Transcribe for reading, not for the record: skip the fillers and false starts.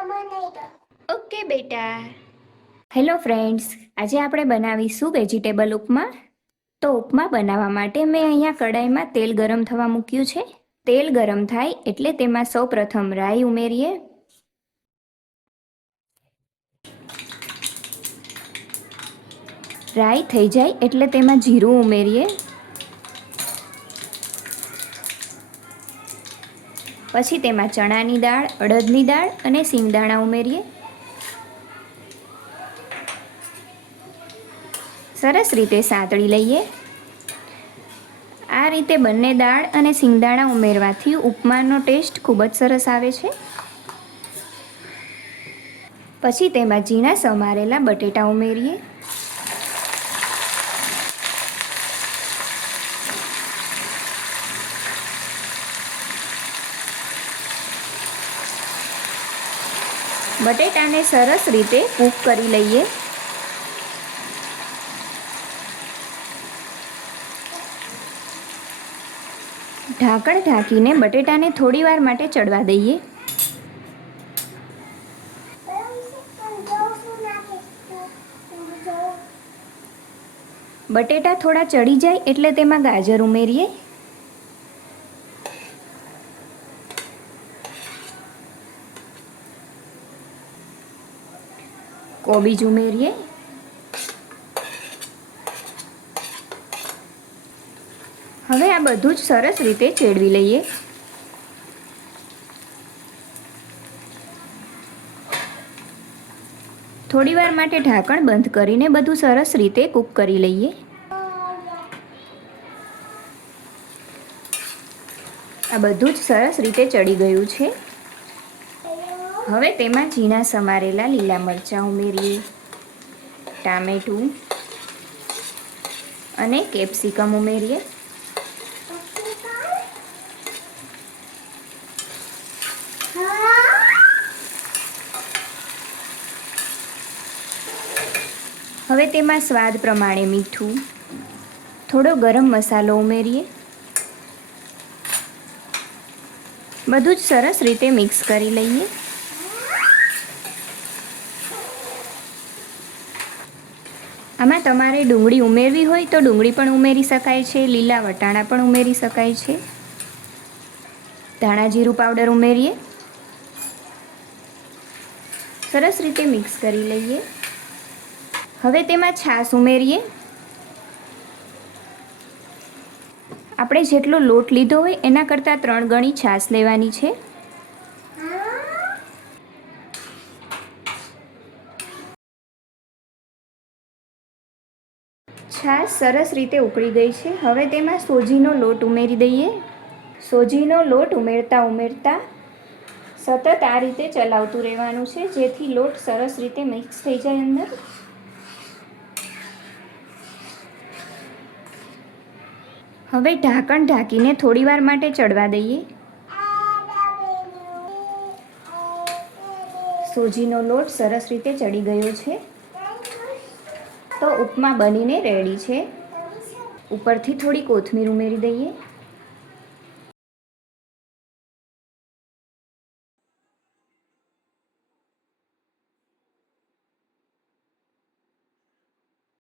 Okay બેટા. Hello friends, આજે આપણે બનાવીશું વેજીટેબલ ઉપમા. તો ઉપમા બનાવવા માટે મેં અહીંયા કડાઈમાં તેલ ગરમ થવા મૂક્યું છે. તેલ ગરમ થાય એટલે તેમાં સૌપ્રથમ રાઈ ઉમેરીએ. રાઈ થઈ જાય એટલે તેમાં જીરું ઉમેરીએ. પછી તેમાં ચણાની દાળ, અડદની દાળ અને સિંગદાણા ઉમેરીએ. સરસ રીતે સાંતળી લઈએ. આ રીતે બંને દાળ અને સિંગદાણા ઉમેરવાથી ઉપમાનો ટેસ્ટ ખૂબ જ સરસ આવે છે. પછી તેમાં ઝીણા સમારેલા બટેટા ઉમેરીએ. બટેટાને સરસ રીતે કૂક કરી લઈએ. ઢાંકણ ઢાંકીને બટેટાને થોડીવાર માટે ચડવા દઈએ. બટેટા થોડા ચડી જાય એટલે તેમાં ગાજર ઉમેરીએ. કોબીજ ઉમેરીએ. હવે આ બધું જ સરસ રીતે ચેડવી લઈએ. થોડીવાર માટે ઢાંકણ બંધ કરીને બધું સરસ રીતે કૂક કરી લઈએ. આ બધું જ સરસ રીતે ચડી ગયું છે. હવે તેમાં ઝીણા સમારેલા લીલા મરચાં ઉમેરીએ, ટામેટું અને કેપ્સિકમ ઉમેરીએ. હવે તેમાં સ્વાદ પ્રમાણે મીઠું, થોડો ગરમ મસાલો ઉમેરીએ. બધું જ સરસ રીતે મિક્સ કરી લઈએ. આમાં તમારે ડુંગળી ઉમેરવી હોય તો ડુંગળી પણ ઉમેરી શકાય છે, લીલા વટાણા પણ ઉમેરી શકાય છે. ધાણા જીરું પાવડર ઉમેરીએ. સરસ રીતે મિક્સ કરી લઈએ. હવે તેમાં છાશ ઉમેરીએ. આપણે જેટલો લોટ લીધો હોય એના કરતાં 3 ગણી છાશ લેવાની છે. છાશ સરસ રીતે ઉકળી ગઈ છે. હવે તેમાં સોજીનો લોટ ઉમેરી દઈએ. સોજીનો લોટ ઉમેરતા સતત આ રીતે ચલાવતું રહેવાનું છે, જેથી લોટ સરસ રીતે મિક્સ થઈ જાય અંદર. હવે ઢાંકણ ઢાંકીને થોડીવાર માટે ચડવા દઈએ. સોજીનો લોટ સરસ રીતે ચડી ગયો છે. તો ઉપમા બનીને રેડી છે. ઉપરથી થોડી કોથમીર ઉમેરી દઈએ.